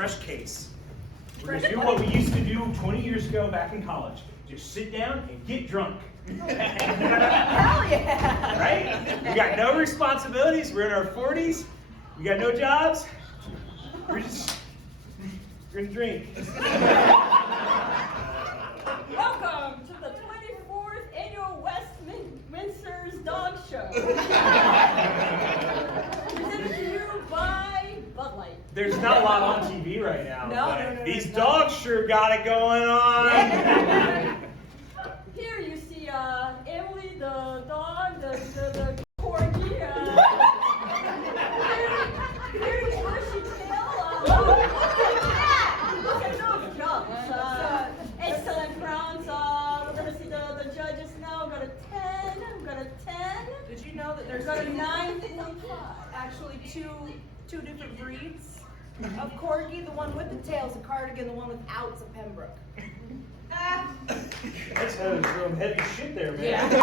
fresh case. We're going to do what we used to do 20 years ago back in college. Just sit down and get drunk. Hell yeah! Right? We got no responsibilities. We're in our 40s. We got no jobs. We're going to drink. Welcome to the 24th Annual Westminster's Dog Show. Presented to you by Bud Light. There's not a lot on TV right now. No, these dogs sure got it going on. Here you see Emily the dog, the corgi. Here's Bushy Tail. Look at those jumps. Excellent crowns. We're going to see the judges now. We've got a 10. We've got a 10. Did you know that there's We've got a 9.5. actually two different breeds of corgi? The one with the tail's a cardigan, the one without's a Pembroke. That's some heavy shit there, man. Yeah.